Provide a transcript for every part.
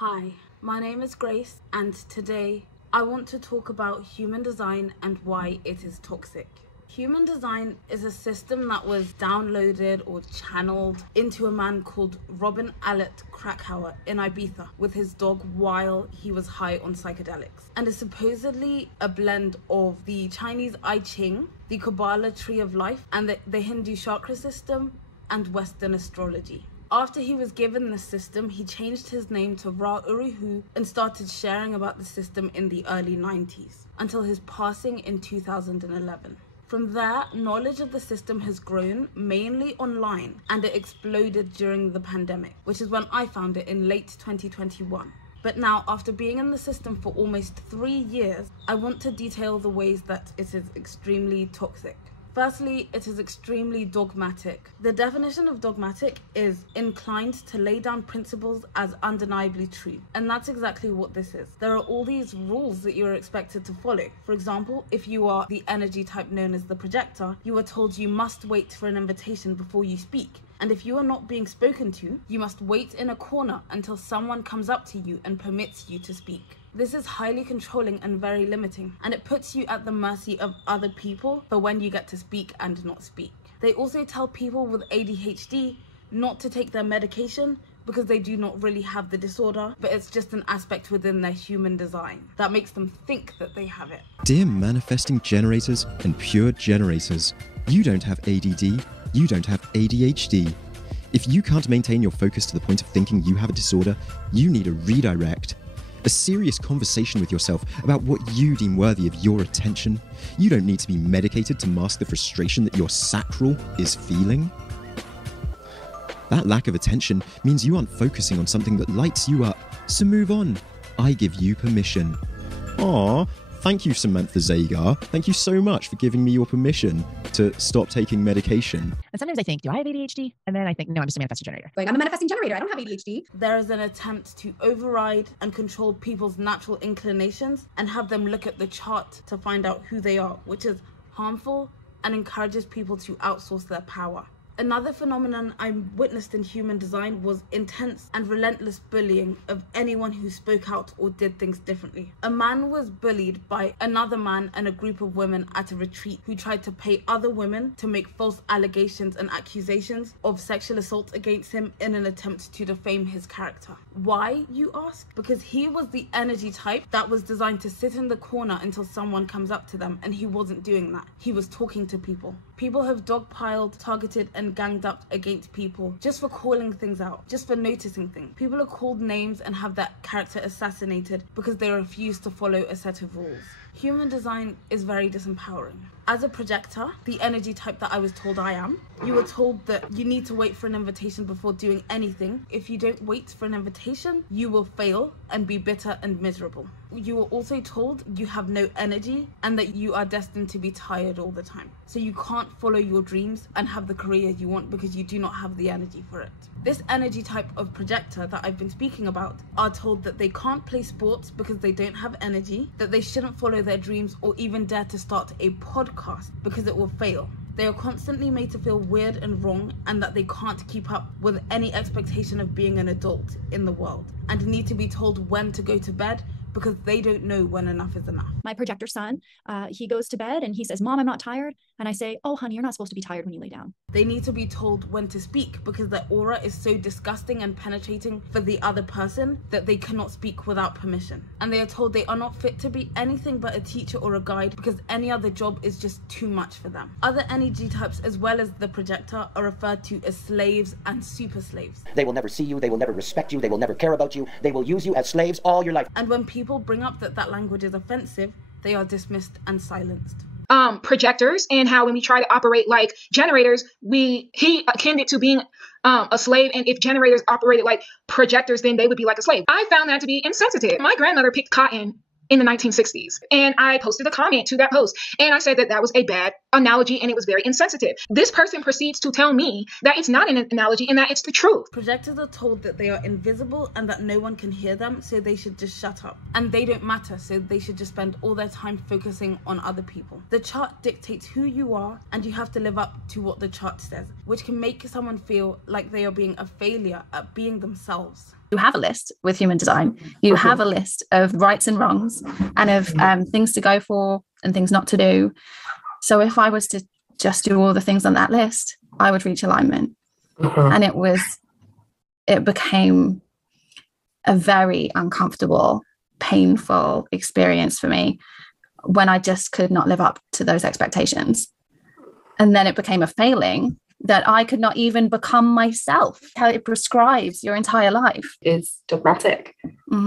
Hi, my name is Grace, and today I want to talk about human design and why it is toxic. Human design is a system that was downloaded or channeled into a man called Robin Allet Krakauer in Ibiza with his dog while he was high on psychedelics, and is supposedly a blend of the Chinese I Ching, the Kabbalah tree of life, and the Hindu chakra system, and Western astrology. After he was given the system, he changed his name to Ra Urihu and started sharing about the system in the early 90s, until his passing in 2011. From there, knowledge of the system has grown, mainly online, and it exploded during the pandemic, which is when I found it in late 2021. But now, after being in the system for almost 3 years, I want to detail the ways that it is extremely toxic. Firstly, it is extremely dogmatic. The definition of dogmatic is inclined to lay down principles as undeniably true. And that's exactly what this is. There are all these rules that you're expected to follow. For example, if you are the energy type known as the projector, you are told you must wait for an invitation before you speak. And if you are not being spoken to, you must wait in a corner until someone comes up to you and permits you to speak. This is highly controlling and very limiting, and it puts you at the mercy of other people for when you get to speak and not speak. They also tell people with ADHD not to take their medication because they do not really have the disorder, but it's just an aspect within their human design that makes them think that they have it. Dear manifesting generators and pure generators, you don't have ADD, you don't have ADHD. If you can't maintain your focus to the point of thinking you have a disorder, you need a redirect. A serious conversation with yourself about what you deem worthy of your attention. You don't need to be medicated to mask the frustration that your sacral is feeling. That lack of attention means you aren't focusing on something that lights you up, so move on. I give you permission. Aww, thank you, Samantha Zagar. Thank you so much for giving me your permission to stop taking medication. And sometimes I think, do I have ADHD? And then I think, no, I'm just a manifesting generator. Like, I'm a manifesting generator. I don't have ADHD. There is an attempt to override and control people's natural inclinations and have them look at the chart to find out who they are, which is harmful and encourages people to outsource their power. Another phenomenon I witnessed in human design was intense and relentless bullying of anyone who spoke out or did things differently. A man was bullied by another man and a group of women at a retreat who tried to pay other women to make false allegations and accusations of sexual assault against him in an attempt to defame his character. Why, you ask? Because he was the energy type that was designed to sit in the corner until someone comes up to them, and he wasn't doing that. He was talking to people. People have dogpiled, targeted, and ganged up against people just for calling things out, just for noticing things. People are called names and have their character assassinated because they refuse to follow a set of rules. Human design is very disempowering. As a projector, the energy type that I was told I am, you were told that you need to wait for an invitation before doing anything. If you don't wait for an invitation, you will fail and be bitter and miserable. You were also told you have no energy and that you are destined to be tired all the time. So you can't follow your dreams and have the career you want because you do not have the energy for it. This energy type of projector that I've been speaking about are told that they can't play sports because they don't have energy, that they shouldn't follow their dreams or even dare to start a podcast because it will fail. They are constantly made to feel weird and wrong, and that they can't keep up with any expectation of being an adult in the world, and need to be told when to go to bed because they don't know when enough is enough. My projector son, he goes to bed and he says, "Mom, I'm not tired." And I say, "Oh, honey, you're not supposed to be tired when you lay down." They need to be told when to speak because their aura is so disgusting and penetrating for the other person that they cannot speak without permission. And they are told they are not fit to be anything but a teacher or a guide because any other job is just too much for them. Other energy types, as well as the projector, are referred to as slaves and super slaves. They will never see you, they will never respect you, they will never care about you, they will use you as slaves all your life. And when people bring up that language is offensive, they are dismissed and silenced. Projectors, and how when we try to operate like generators, he akin it to being a slave, and if generators operated like projectors, then they would be like a slave. I found that to be insensitive. My grandmother picked cotton in the 1960s, and I posted a comment to that post, and I said that that was a bad analogy and it was very insensitive. This person proceeds to tell me that it's not an analogy and that it's the truth. Projectors are told that they are invisible and that no one can hear them, so they should just shut up. And they don't matter, so they should just spend all their time focusing on other people. The chart dictates who you are, and you have to live up to what the chart says, which can make someone feel like they are being a failure at being themselves. You have a list with human design. You have a list of rights and wrongs and of things to go for and things not to do. So if I was to just do all the things on that list, I would reach alignment. And it became a very uncomfortable, painful experience for me when I just could not live up to those expectations. And then it became a failing that I could not even become myself. How it prescribes your entire life is dogmatic,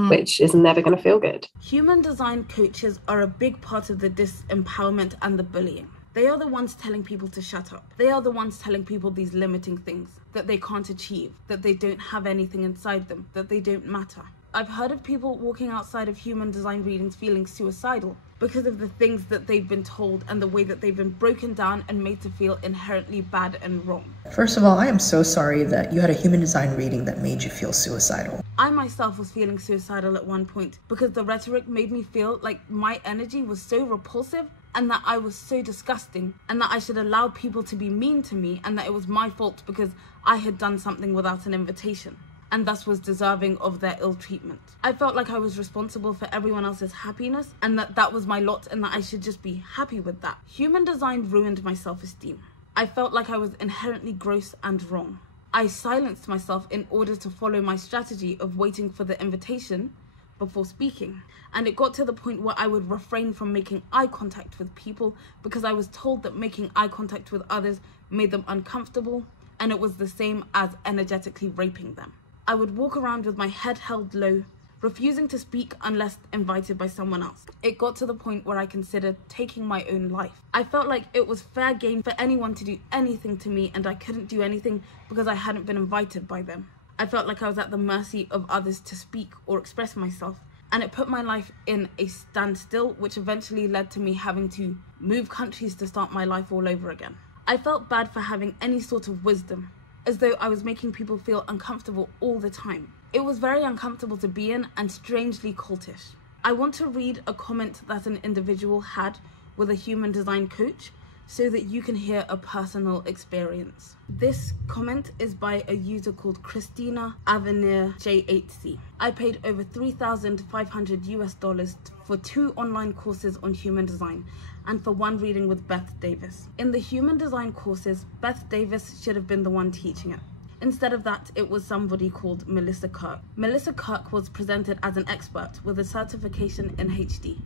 which is never going to feel good. Human design coaches are a big part of the disempowerment and the bullying. They are the ones telling people to shut up. They are the ones telling people these limiting things, that they can't achieve, that they don't have anything inside them, that they don't matter. I've heard of people walking outside of human design readings feeling suicidal because of the things that they've been told and the way that they've been broken down and made to feel inherently bad and wrong. First of all, I am so sorry that you had a human design reading that made you feel suicidal. I myself was feeling suicidal at one point because the rhetoric made me feel like my energy was so repulsive and that I was so disgusting and that I should allow people to be mean to me and that it was my fault because I had done something without an invitation and thus was deserving of their ill treatment. I felt like I was responsible for everyone else's happiness and that was my lot and that I should just be happy with that. Human design ruined my self-esteem. I felt like I was inherently gross and wrong. I silenced myself in order to follow my strategy of waiting for the invitation before speaking. And it got to the point where I would refrain from making eye contact with people because I was told that making eye contact with others made them uncomfortable and it was the same as energetically raping them. I would walk around with my head held low, refusing to speak unless invited by someone else. It got to the point where I considered taking my own life. I felt like it was fair game for anyone to do anything to me and I couldn't do anything because I hadn't been invited by them. I felt like I was at the mercy of others to speak or express myself, and it put my life in a standstill, which eventually led to me having to move countries to start my life all over again. I felt bad for having any sort of wisdom, as though I was making people feel uncomfortable all the time. It was very uncomfortable to be in and strangely cultish. I want to read a comment that an individual had with a human design coach so that you can hear a personal experience. This comment is by a user called Christina Avenir J8C. I paid over $3,500 for 2 online courses on human design and for 1 reading with Beth Davis. In the human design courses, Beth Davis should have been the one teaching it. Instead of that, it was somebody called Melissa Kirk. Melissa Kirk was presented as an expert with a certification in HD.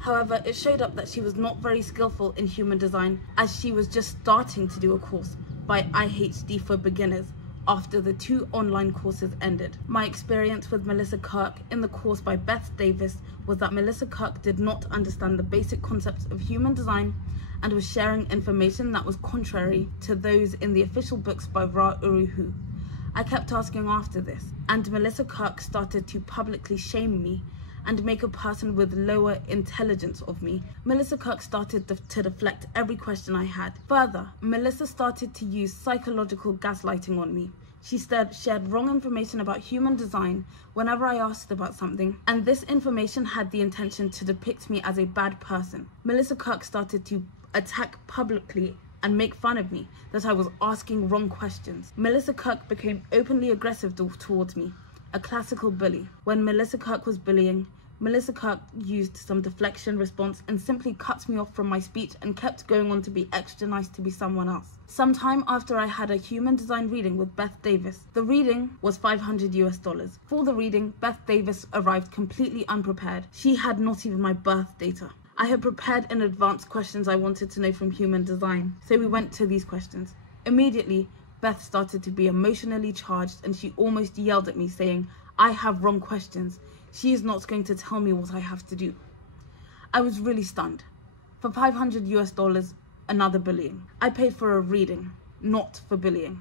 However, it showed up that she was not very skillful in human design as she was just starting to do a course by IHD for beginners after the 2 online courses ended. My experience with Melissa Kirk in the course by Beth Davis was that Melissa Kirk did not understand the basic concepts of human design and was sharing information that was contrary to those in the official books by Ra Uru. I kept asking after this, and Melissa Kirk started to publicly shame me and make a person with lower intelligence of me. Melissa Kirk started to deflect every question I had. Further, Melissa started to use psychological gaslighting on me. She shared wrong information about human design whenever I asked about something, and this information had the intention to depict me as a bad person. Melissa Kirk started to attack publicly and make fun of me, that I was asking wrong questions. Melissa Kirk became openly aggressive towards me, a classical bully. When Melissa Kirk was bullying, Melissa Kirk used some deflection response and simply cut me off from my speech and kept going on to be extra nice to be someone else. Sometime after I had a human design reading with Beth Davis, the reading was $500. For the reading, Beth Davis arrived completely unprepared. She had not even my birth data. I had prepared in advance questions I wanted to know from human design, so we went to these questions. Immediately, Beth started to be emotionally charged and she almost yelled at me saying, "I have wrong questions. She is not going to tell me what I have to do." I was really stunned. For $500, another bullying. I paid for a reading, not for bullying.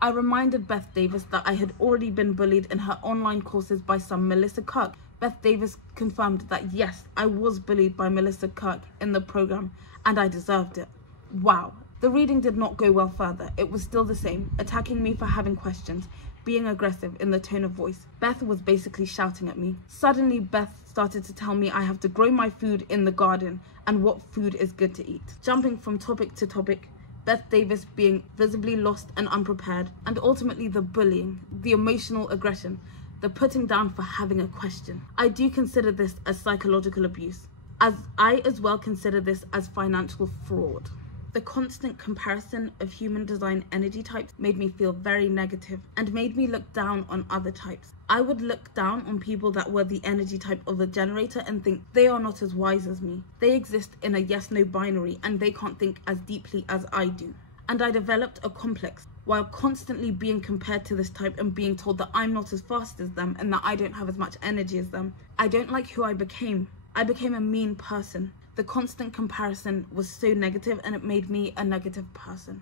I reminded Beth Davis that I had already been bullied in her online courses by some Melissa Kirk. Beth Davis confirmed that yes, I was bullied by Melissa Kirk in the program and I deserved it. Wow. The reading did not go well further. It was still the same, attacking me for having questions, being aggressive in the tone of voice. Beth was basically shouting at me. Suddenly, Beth started to tell me I have to grow my food in the garden and what food is good to eat. Jumping from topic to topic, Beth Davis being visibly lost and unprepared, and ultimately the bullying, the emotional aggression, the putting down for having a question. I do consider this as psychological abuse, as I as well consider this as financial fraud. The constant comparison of human design energy types made me feel very negative and made me look down on other types. I would look down on people that were the energy type of a generator and think they are not as wise as me. They exist in a yes-no binary and they can't think as deeply as I do. And I developed a complex while constantly being compared to this type and being told that I'm not as fast as them and that I don't have as much energy as them. I don't like who I became. I became a mean person. The constant comparison was so negative and it made me a negative person.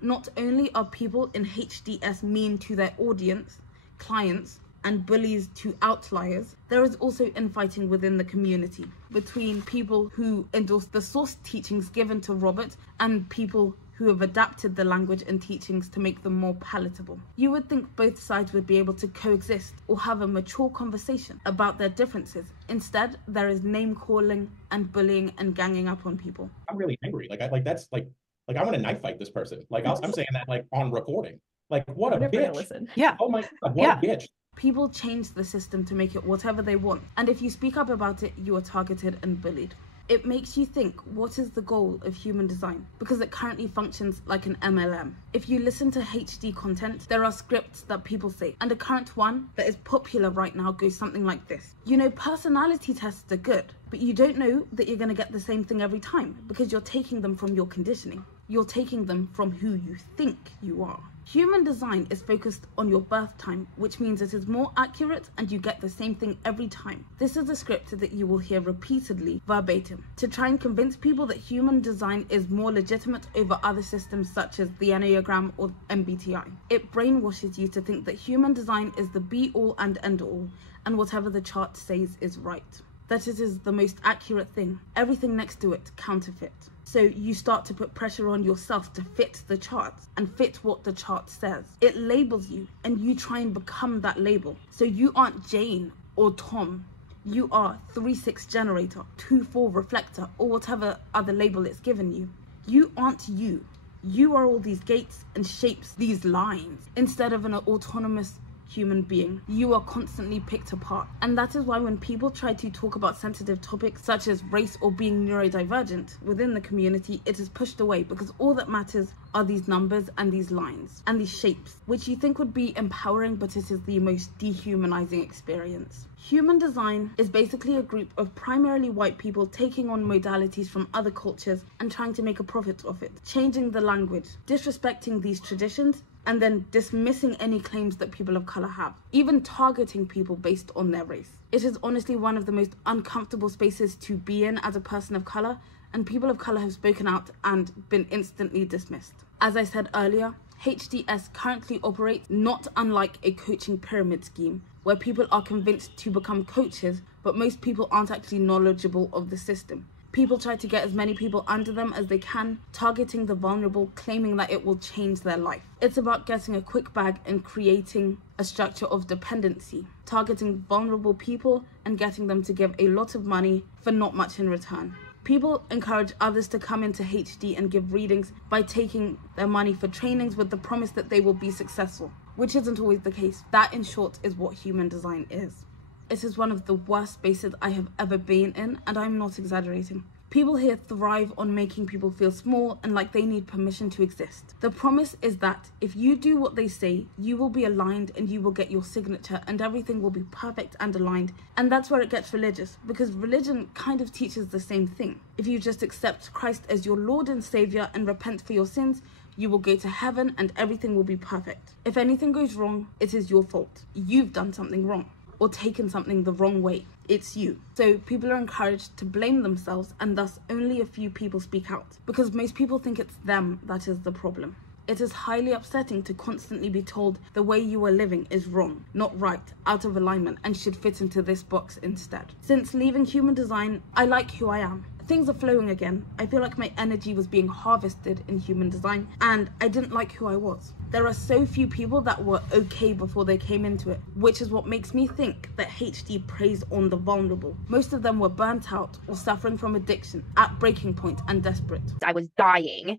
Not only are people in HDS mean to their audience, clients, and bullies to outliers, there is also infighting within the community between people who endorse the source teachings given to Robert and people who have adapted the language and teachings to make them more palatable. You would think both sides would be able to coexist or have a mature conversation about their differences. Instead, there is name calling and bullying and ganging up on people. I'm really angry. I want to knife fight this person. I'm saying that on recording. What a bitch. Listen. Yeah. Oh my God, what a bitch. People change the system to make it whatever they want. And if you speak up about it, you are targeted and bullied. It makes you think, what is the goal of human design? Because it currently functions like an MLM. If you listen to HD content, there are scripts that people say. And the current one that is popular right now goes something like this. You know, personality tests are good, but you don't know that you're going to get the same thing every time because you're taking them from your conditioning. You're taking them from who you think you are. Human design is focused on your birth time, which means it is more accurate and you get the same thing every time. This is a script that you will hear repeatedly, verbatim, to try and convince people that human design is more legitimate over other systems such as the Enneagram or MBTI. It brainwashes you to think that human design is the be-all and end-all, and whatever the chart says is right. That it is the most accurate thing. Everything next to it, counterfeit. So you start to put pressure on yourself to fit the charts and fit what the chart says. It labels you and you try and become that label. So you aren't Jane or Tom. You are 3-6 generator, 2-4 reflector, or whatever other label it's given you. You aren't you. You are all these gates and shapes, these lines, instead of an autonomous human being. You are constantly picked apart. And that is why when people try to talk about sensitive topics such as race or being neurodivergent within the community, it is pushed away because all that matters are these numbers and these lines and these shapes, which you think would be empowering, but it is the most dehumanizing experience. Human design is basically a group of primarily white people taking on modalities from other cultures and trying to make a profit of it, changing the language, disrespecting these traditions, and then dismissing any claims that people of color have, even targeting people based on their race. It is honestly one of the most uncomfortable spaces to be in as a person of color, and people of color have spoken out and been instantly dismissed. As I said earlier, HDS currently operates not unlike a coaching pyramid scheme, where people are convinced to become coaches, but most people aren't actually knowledgeable of the system. People try to get as many people under them as they can, targeting the vulnerable, claiming that it will change their life. It's about getting a quick bag and creating a structure of dependency, targeting vulnerable people and getting them to give a lot of money for not much in return. People encourage others to come into HD and give readings by taking their money for trainings with the promise that they will be successful, which isn't always the case. That, in short, is what human design is. It is one of the worst spaces I have ever been in, and I'm not exaggerating. People here thrive on making people feel small and like they need permission to exist. The promise is that if you do what they say, you will be aligned and you will get your signature and everything will be perfect and aligned. And that's where it gets religious, because religion kind of teaches the same thing. If you just accept Christ as your Lord and Savior and repent for your sins, you will go to heaven and everything will be perfect. If anything goes wrong, it is your fault. You've done something wrong or taken something the wrong way. It's you. So people are encouraged to blame themselves, and thus only a few people speak out, because most people think it's them that is the problem. It is highly upsetting to constantly be told the way you are living is wrong, not right, out of alignment, and should fit into this box instead. Since leaving human design, I like who I am. things are flowing again. I feel like my energy was being harvested in human design, and I didn't like who I was. There are so few people that were okay before they came into it, which is what makes me think that HD preys on the vulnerable. Most of them were burnt out or suffering from addiction, at breaking point and desperate. I was dying.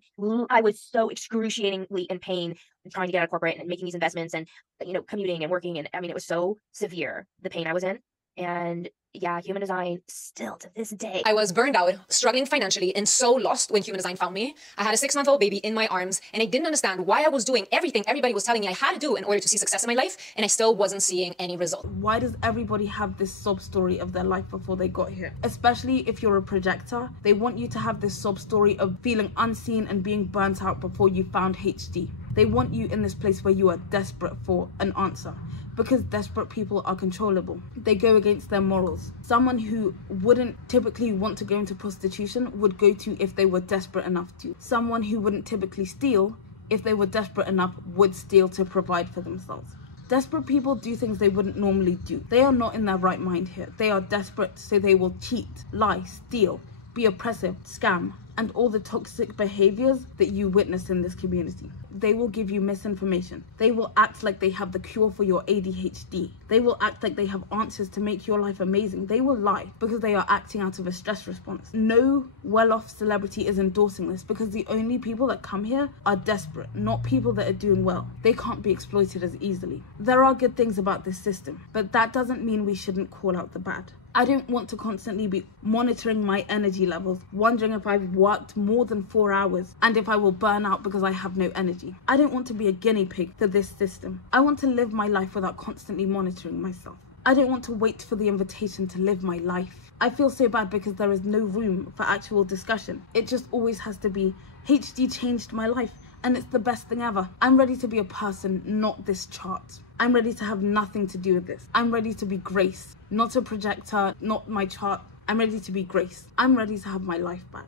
I was so excruciatingly in pain trying to get out of corporate and making these investments and, you know, commuting and working. And I mean, it was so severe, the pain I was in. And yeah, human design still to this day. I was burned out, struggling financially, and so lost when human design found me. I had a 6-month-old baby in my arms, and I didn't understand why I was doing everything everybody was telling me I had to do in order to see success in my life, and I still wasn't seeing any result. Why does everybody have this sob story of their life before they got here? Especially if you're a projector, they want you to have this sob story of feeling unseen and being burnt out before you found HD. They want you in this place where you are desperate for an answer. Because desperate people are controllable. They go against their morals. Someone who wouldn't typically want to go into prostitution would go to if they were desperate enough to. Someone who wouldn't typically steal, if they were desperate enough, would steal to provide for themselves. Desperate people do things they wouldn't normally do. They are not in their right mind here. They are desperate, so they will cheat, lie, steal, be oppressive, scam, and all the toxic behaviors that you witness in this community. They will give you misinformation. They will act like they have the cure for your ADHD. They will act like they have answers to make your life amazing. They will lie because they are acting out of a stress response. No well-off celebrity is endorsing this because the only people that come here are desperate, not people that are doing well. They can't be exploited as easily. There are good things about this system, but that doesn't mean we shouldn't call out the bad. I don't want to constantly be monitoring my energy levels, wondering if I've worked more than 4 hours and if I will burn out because I have no energy. I don't want to be a guinea pig for this system. I want to live my life without constantly monitoring myself. I don't want to wait for the invitation to live my life. I feel so bad because there is no room for actual discussion. It just always has to be, HD changed my life and it's the best thing ever. I'm ready to be a person, not this chart. I'm ready to have nothing to do with this. I'm ready to be Grace, not a projector, not my chart. I'm ready to be Grace. I'm ready to have my life back.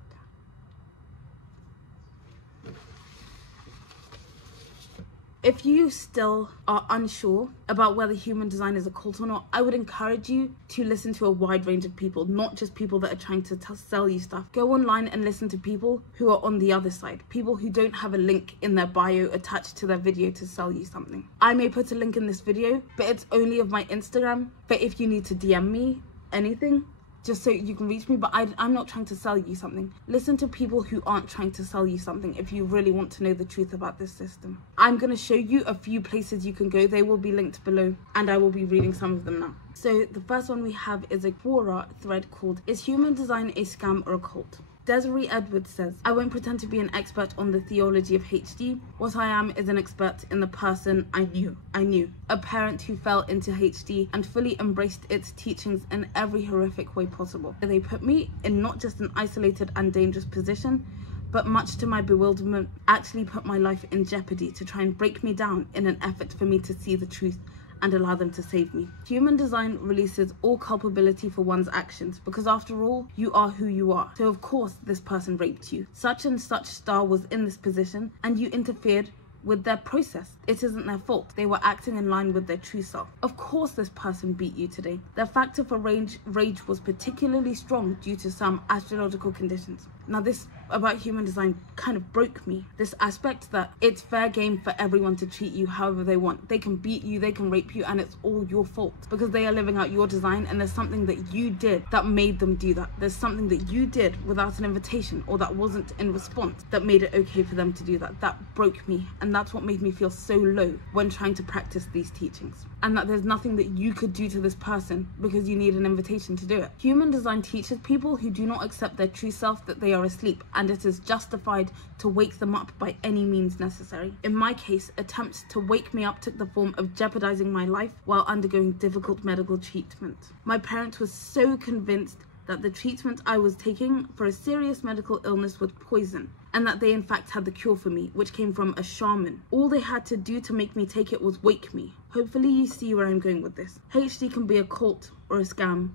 If you still are unsure about whether human design is a cult or not, I would encourage you to listen to a wide range of people, not just people that are trying to sell you stuff. Go online and listen to people who are on the other side, people who don't have a link in their bio attached to their video to sell you something. I may put a link in this video, but it's only of my Instagram. But if you need to DM me anything, just so you can reach me, but I'm not trying to sell you something. Listen to people who aren't trying to sell you something if you really want to know the truth about this system. I'm going to show you a few places you can go. They will be linked below, and I will be reading some of them now. So the first one we have is a Quora thread called, "Is Human Design a Scam or a Cult?" Desiree Edwards says, "I won't pretend to be an expert on the theology of HD. What I am is an expert in the person I knew. A parent who fell into HD and fully embraced its teachings in every horrific way possible. They put me in not just an isolated and dangerous position, but much to my bewilderment, actually put my life in jeopardy to try and break me down in an effort for me to see the truth and allow them to save me. Human design releases all culpability for one's actions because after all, you are who you are. So of course this person raped you. Such and such star was in this position and you interfered with their process. It isn't their fault. They were acting in line with their true self. Of course this person beat you today. Their factor for rage was particularly strong due to some astrological conditions." Now this about human design kind of broke me. This aspect that it's fair game for everyone to treat you however they want. They can beat you, they can rape you, and it's all your fault because they are living out your design and there's something that you did that made them do that. There's something that you did without an invitation or that wasn't in response that made it okay for them to do that. That broke me, and that's what made me feel so low when trying to practice these teachings. And that there's nothing that you could do to this person because you need an invitation to do it. Human design teaches people who do not accept their true self that they are asleep, and it is justified to wake them up by any means necessary. In my case, attempts to wake me up took the form of jeopardizing my life while undergoing difficult medical treatment. My parents were so convinced that the treatment I was taking for a serious medical illness was poison, and that they in fact had the cure for me, which came from a shaman. All they had to do to make me take it was wake me. Hopefully you see where I'm going with this. HD can be a cult or a scam,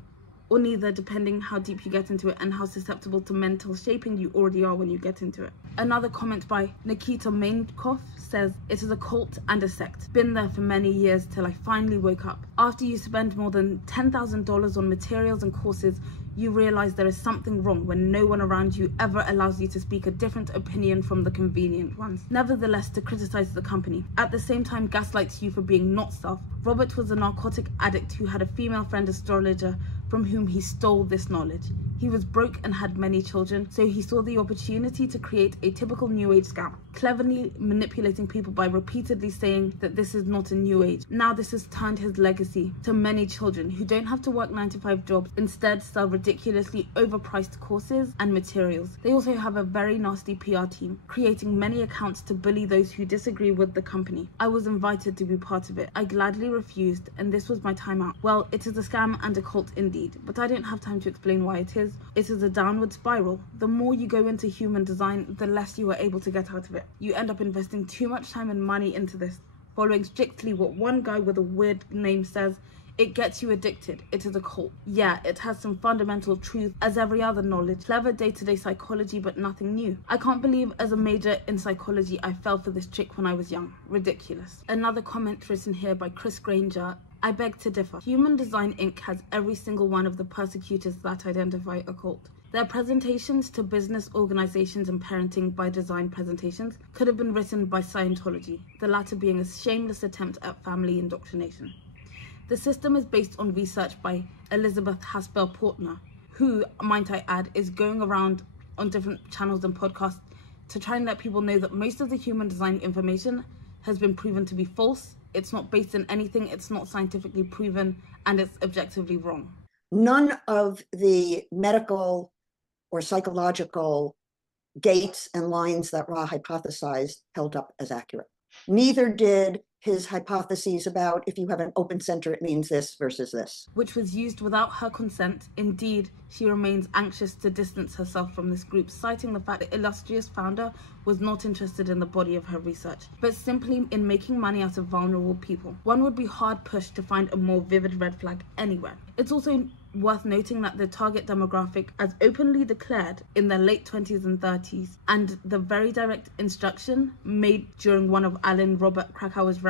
or neither, depending how deep you get into it and how susceptible to mental shaping you already are when you get into it. Another comment by Nikita Mainkov says, it is a cult and a sect. Been there for many years till I finally woke up. After you spend more than $10,000 on materials and courses, you realize there is something wrong when no one around you ever allows you to speak a different opinion from the convenient ones. Nevertheless, to criticize the company, at the same time gaslights you for being not self. Robert was a narcotic addict who had a female friend astrologer from whom he stole this knowledge. He was broke and had many children, so he saw the opportunity to create a typical New Age scam, cleverly manipulating people by repeatedly saying that this is not a New Age. Now this has turned his legacy to many children who don't have to work 9-to-5 jobs, instead sell ridiculously overpriced courses and materials. They also have a very nasty PR team, creating many accounts to bully those who disagree with the company. I was invited to be part of it. I gladly refused, and this was my time out. Well, it is a scam and a cult indeed, but I don't have time to explain why it is. It is a downward spiral. The more you go into human design, the less you are able to get out of it. You end up investing too much time and money into this, following strictly what one guy with a weird name says. It gets you addicted. It is a cult. Yeah, it has some fundamental truth as every other knowledge. Clever day-to-day psychology, but nothing new. I can't believe as a major in psychology I fell for this trick when I was young. Ridiculous. Another comment written here by Chris Granger. I beg to differ. Human Design Inc. has every single one of the persecutors that identify a cult. Their presentations to business organizations and parenting by design presentations could have been written by Scientology, the latter being a shameless attempt at family indoctrination. The system is based on research by Elizabeth Haspel Portner, who, might I add, is going around on different channels and podcasts to try and let people know that most of the human design information has been proven to be false. It's not based on anything, it's not scientifically proven, and it's objectively wrong. None of the medical or psychological gates and lines that Ra hypothesized held up as accurate. Neither did his hypotheses about if you have an open center, it means this versus this. Which was used without her consent. Indeed, she remains anxious to distance herself from this group, citing the fact that illustrious founder was not interested in the body of her research, but simply in making money out of vulnerable people. One would be hard pushed to find a more vivid red flag anywhere. It's also worth noting that the target demographic, as openly declared in their late 20s and 30s, and the very direct instruction made during one of Alan Robert Krakauer's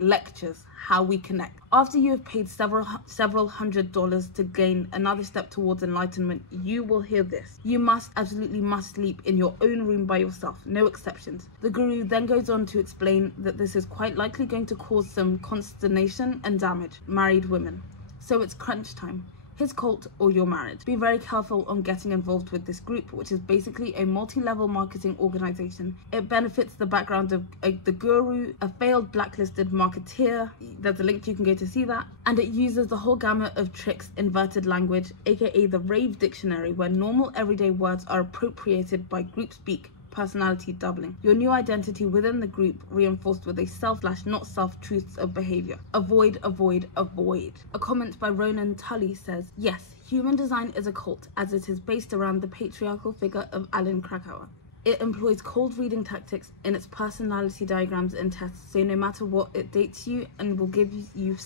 lectures, How We Connect. After you have paid several $100s to gain another step towards enlightenment, you will hear this. You must, absolutely must sleep in your own room by yourself, no exceptions. The guru then goes on to explain that this is quite likely going to cause some consternation and damage. Married women. So it's crunch time. His cult or your marriage. Be very careful on getting involved with this group, which is basically a multi-level marketing organization. It benefits the background of the guru, a failed blacklisted marketeer. There's a link, you can go to see that. And it uses the whole gamut of tricks, inverted language, aka the rave dictionary, where normal everyday words are appropriated by group speak. Personality doubling. Your new identity within the group reinforced with a self/not self truths of behavior. Avoid, avoid, avoid. A comment by Ronan Tully says, yes, human design is a cult as it is based around the patriarchal figure of Alan Krakauer. It employs cold reading tactics in its personality diagrams and tests, so no matter what it dates you and will give you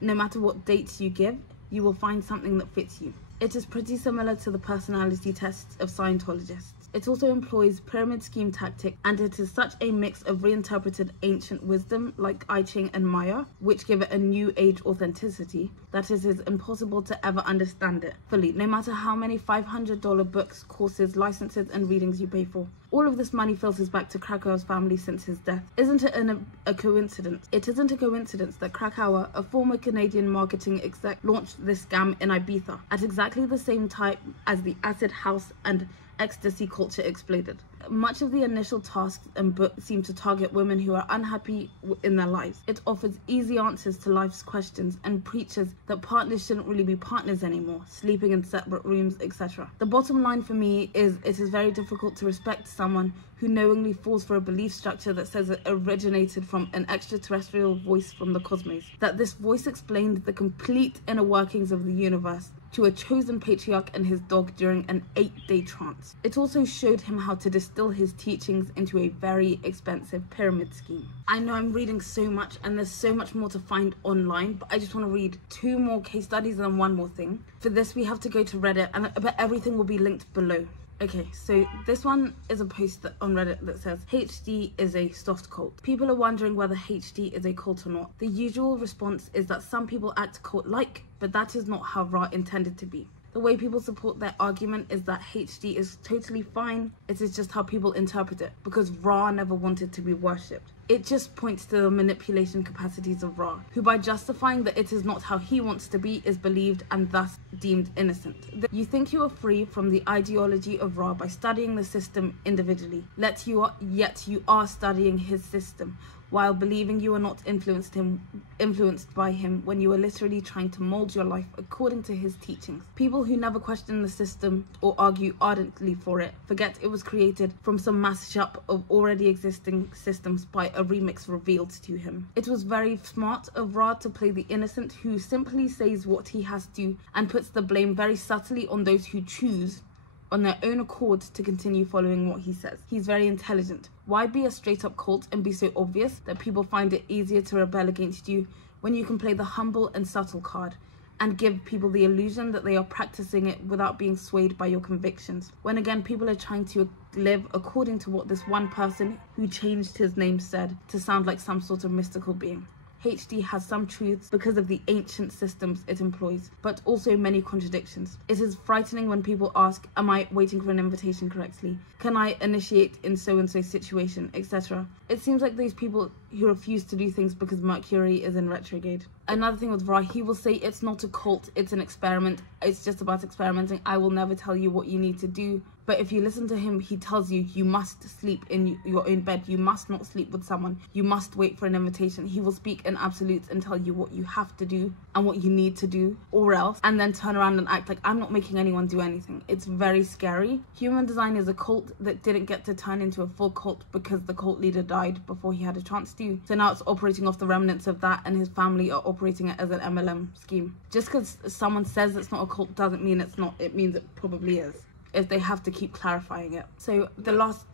no matter what dates you give, you will find something that fits you. It is pretty similar to the personality tests of Scientologists. It also employs pyramid scheme tactics, and it is such a mix of reinterpreted ancient wisdom like I Ching and Maya, which give it a new age authenticity, that it is impossible to ever understand it fully, no matter how many $500 books, courses, licenses, and readings you pay for. All of this money filters back to Krakauer's family since his death. Isn't it a coincidence? It isn't a coincidence that Krakauer, a former Canadian marketing exec, launched this scam in Ibiza at exactly the same time as the acid house and ecstasy culture exploded. Much of the initial tasks and book seem to target women who are unhappy in their lives. It offers easy answers to life's questions and preaches that partners shouldn't really be partners anymore, sleeping in separate rooms, etc. The bottom line for me is it is very difficult to respect someone who knowingly falls for a belief structure that says it originated from an extraterrestrial voice from the cosmos, that this voice explained the complete inner workings of the universe to a chosen patriarch and his dog during an 8-day trance. It also showed him how to distill his teachings into a very expensive pyramid scheme. I know I'm reading so much and there's so much more to find online, but I just want to read 2 more case studies and 1 more thing. For this, we have to go to Reddit, but everything will be linked below. Okay, so this one is a post on Reddit that says, HD is a soft cult. People are wondering whether HD is a cult or not. The usual response is that some people act cult-like, but that is not how Ra intended to be. The way people support their argument is that HD is totally fine. It is just how people interpret it, because Ra never wanted to be worshipped. It just points to the manipulation capacities of Ra, who by justifying that it is not how he wants to be is believed and thus deemed innocent. You think you are free from the ideology of Ra by studying the system individually, yet you are studying his system, while believing you are not influenced by him when you are literally trying to mold your life according to his teachings. People who never question the system or argue ardently for it forget it was created from some mashup of already existing systems by a remix revealed to him. It was very smart of Ra to play the innocent who simply says what he has to and puts the blame very subtly on those who choose on their own accord to continue following what he says. He's very intelligent. Why be a straight up cult and be so obvious that people find it easier to rebel against you when you can play the humble and subtle card and give people the illusion that they are practicing it without being swayed by your convictions? When again, people are trying to live according to what this one person who changed his name said to sound like some sort of mystical being. HD has some truths because of the ancient systems it employs, but also many contradictions. It is frightening when people ask, am I waiting for an invitation correctly? Can I initiate in so-and-so situation, etc.? It seems like those people who refuse to do things because Mercury is in retrograde. Another thing with Ra, he will say it's not a cult, it's an experiment. It's just about experimenting. I will never tell you what you need to do. But if you listen to him, he tells you, you must sleep in your own bed. You must not sleep with someone. You must wait for an invitation. He will speak in absolutes and tell you what you have to do and what you need to do or else, and then turn around and act like I'm not making anyone do anything. It's very scary. Human design is a cult that didn't get to turn into a full cult because the cult leader died before he had a chance to. So now it's operating off the remnants of that, and his family are operating it as an MLM scheme. Just because someone says it's not a cult doesn't mean it's not. It means it probably is, if they have to keep clarifying it. So the last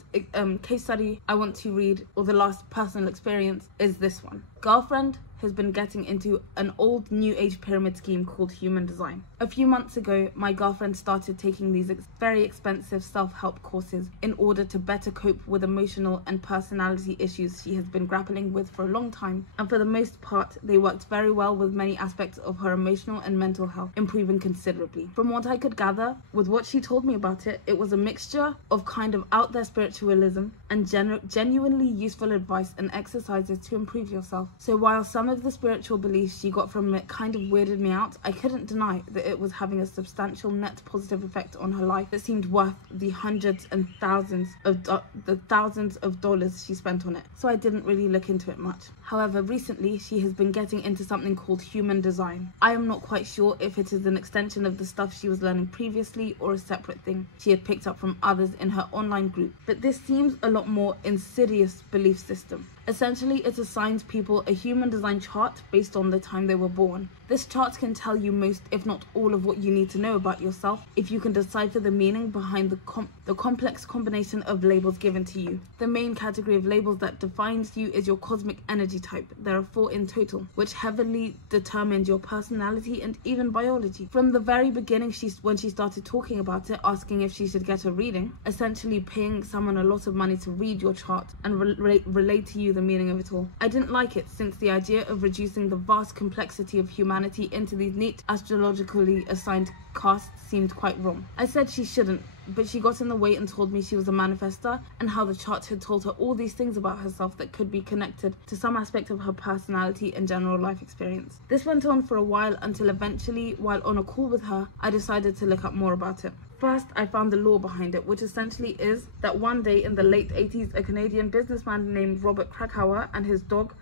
case study I want to read, or the last personal experience, is this one. Girlfriend has been getting into an old new age pyramid scheme called human design. A few months ago, my girlfriend started taking these very expensive self-help courses in order to better cope with emotional and personality issues she has been grappling with for a long time, and for the most part, they worked very well with many aspects of her emotional and mental health, improving considerably. From what I could gather, with what she told me about it, it was a mixture of kind of out there spiritualism and genuinely useful advice and exercises to improve yourself. So while some of the spiritual beliefs she got from it kind of weirded me out, I couldn't deny that it was having a substantial net positive effect on her life that seemed worth the hundreds and thousands of dollars she spent on it. So I didn't really look into it much. However, recently she has been getting into something called human design. I am not quite sure if it is an extension of the stuff she was learning previously or a separate thing she had picked up from others in her online group, but this seems a lot more insidious belief system. Essentially, it assigns people a human design chart based on the time they were born. This chart can tell you most, if not all, of what you need to know about yourself if you can decipher the meaning behind the complex combination of labels given to you. The main category of labels that defines you is your cosmic energy type. There are 4 in total, which heavily determined your personality and even biology. From the very beginning, when she started talking about it, asking if she should get a reading, essentially paying someone a lot of money to read your chart and relate to you the meaning of it all. I didn't like it, since the idea of reducing the vast complexity of humanity into these neat astrologically assigned castes seemed quite wrong. I said she shouldn't, but she got in the way and told me she was a manifestor and how the chart had told her all these things about herself that could be connected to some aspect of her personality and general life experience. This went on for a while until eventually, while on a call with her, I decided to look up more about it. First, I found the law behind it, which essentially is that one day in the late 80s, a Canadian businessman named Robert Krakauer and his dog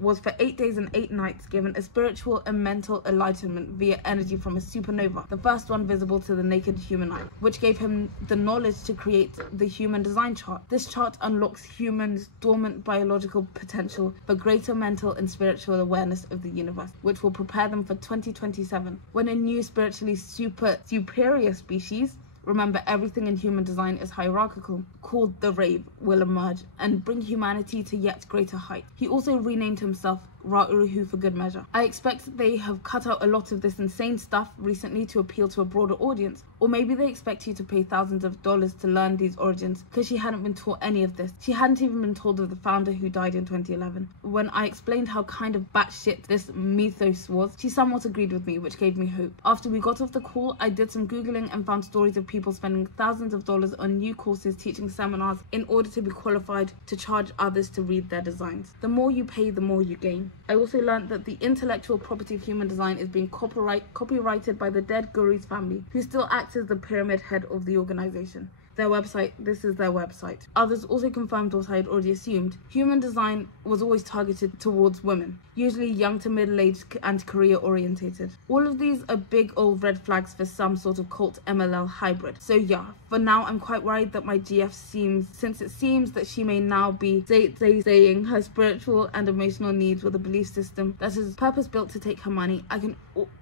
was for 8 days and 8 nights given a spiritual and mental enlightenment via energy from a supernova, the first one visible to the naked human eye, which gave him the knowledge to create the human design chart. This chart unlocks humans' dormant biological potential for greater mental and spiritual awareness of the universe, which will prepare them for 2027, when a new spiritually superior species, remember everything in human design is hierarchical, called the Rave, will emerge and bring humanity to yet greater height. He also renamed himself Ra'uruhu for good measure. I expect they have cut out a lot of this insane stuff recently to appeal to a broader audience, or maybe they expect you to pay thousands of dollars to learn these origins because she hadn't been taught any of this. She hadn't even been told of the founder who died in 2011. When I explained how kind of batshit this mythos was, she somewhat agreed with me, which gave me hope. After we got off the call, I did some Googling and found stories of people spending thousands of dollars on new courses, teaching seminars in order to be qualified to charge others to read their designs. The more you pay, the more you gain. I also learned that the intellectual property of human design is being copyrighted by the dead guru's family, who still acts as the pyramid head of the organization. Their website, this is their website. Others also confirmed what I had already assumed. Human design was always targeted towards women, usually young to middle-aged and career-orientated. All of these are big old red flags for some sort of cult MLL hybrid. So yeah, for now I'm quite worried that my GF since it seems that she may now be saying her spiritual and emotional needs with a belief system that is purpose-built to take her money. I can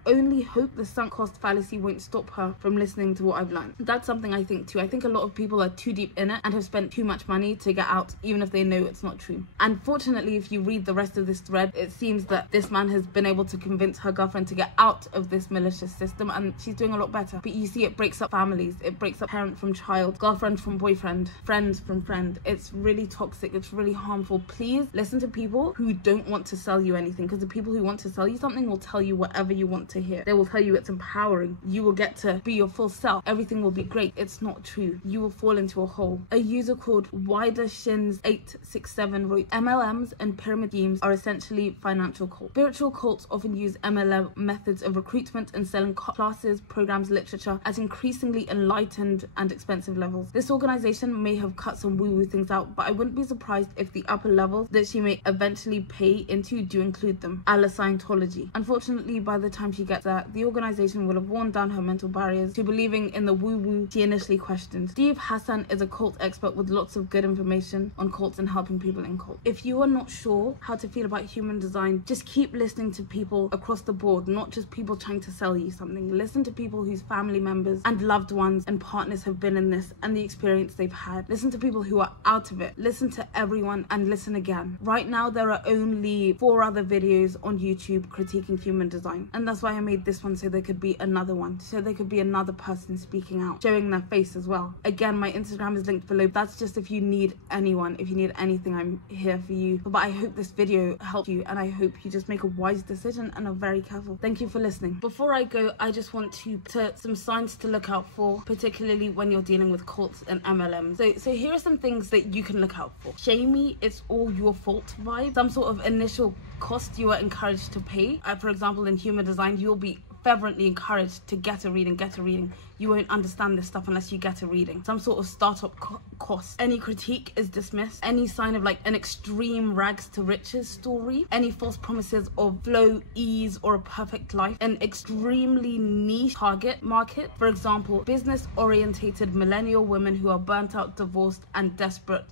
only hope the sunk cost fallacy won't stop her from listening to what I've learned. That's something I think too. I think a lot of people are too deep in it and have spent too much money to get out, even if they know it's not true. And fortunately, if you read the rest of this thread, it seems that this man has been able to convince her girlfriend to get out of this malicious system, and she's doing a lot better. But you see, it breaks up families, it breaks up parent from child, girlfriend from boyfriend, friend from friend. It's really toxic, it's really harmful. Please listen to people who don't want to sell you anything, because the people who want to sell you something will tell you whatever you want to hear. They will tell you it's empowering, you will get to be your full self, everything will be great. It's not true. You will fall into a hole. A user called WiderShins867 wrote, MLMs and pyramid schemes are essentially financial cults. Spiritual cults often use MLM methods of recruitment and selling classes, programs, literature at increasingly enlightened and expensive levels. This organization may have cut some woo-woo things out, but I wouldn't be surprised if the upper levels that she may eventually pay into do include them, a la Scientology. Unfortunately, by the time she gets there, the organization will have worn down her mental barriers to believing in the woo-woo she initially questioned. Steve Hassan is a cult expert with lots of good information on cults and helping people in cults. If you are not sure how to feel about human design, just keep listening to people across the board, not just people trying to sell you something. Listen to people whose family members and loved ones and partners have been in this and the experience they've had. Listen to people who are out of it. Listen to everyone and listen again. Right now, there are only 4 other videos on YouTube critiquing human design, and that's why I made this one, so there could be another one, so there could be another person speaking out, showing their face as well. Again, my Instagram is linked below. That's just if you need anyone, if you need anything, I'm here for you. But I hope this video helped you, and I hope you just make a wise decision and are very careful. Thank you for listening. Before I go, I just want to some signs to look out for, particularly when you're dealing with cults and MLMs. So here are some things that you can look out for. Shamey, it's all your fault vibe. Some sort of initial cost you are encouraged to pay. For example, in human design, you'll be fervently encouraged to get a reading. You won't understand this stuff unless you get a reading. Some sort of startup cost. Any critique is dismissed. Any sign of like an extreme rags to riches story. Any false promises of flow, ease, or a perfect life. An extremely niche target market. For example, business-orientated millennial women who are burnt out, divorced, and desperate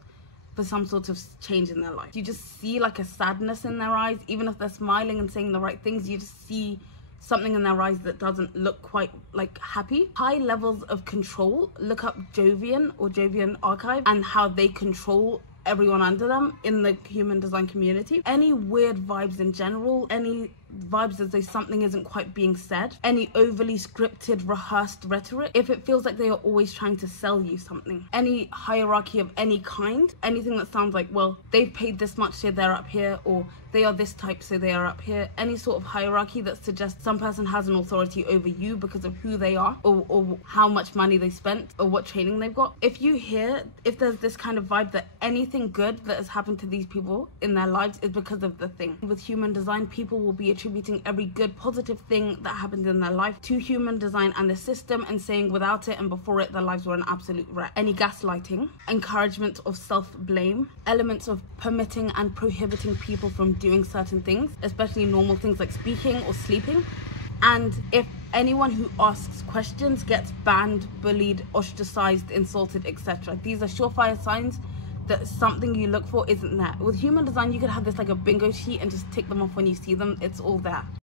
for some sort of change in their life. You just see like a sadness in their eyes. Even if they're smiling and saying the right things, you just see something in their eyes that doesn't look quite like happy. High levels of control. Look up Jovian or Jovian Archive and how they control everyone under them in the human design community. Any weird vibes in general, any vibes as though something isn't quite being said, any overly scripted, rehearsed rhetoric, if it feels like they are always trying to sell you something, any hierarchy of any kind, anything that sounds like, well, they've paid this much so they're up here, or they are this type so they are up here, any sort of hierarchy that suggests some person has an authority over you because of who they are, or how much money they spent, or what training they've got. If there's this kind of vibe that anything good that has happened to these people in their lives is because of the thing. With human design, people will be attributing every good, positive thing that happened in their life to human design and the system, and saying without it and before it, their lives were an absolute wreck. Any gaslighting, encouragement of self-blame, elements of permitting and prohibiting people from doing certain things, especially normal things like speaking or sleeping. And if anyone who asks questions gets banned, bullied, ostracized, insulted, etc. These are surefire signs that something you look for isn't there. With human design, you could have this like a bingo sheet and just tick them off when you see them. It's all there.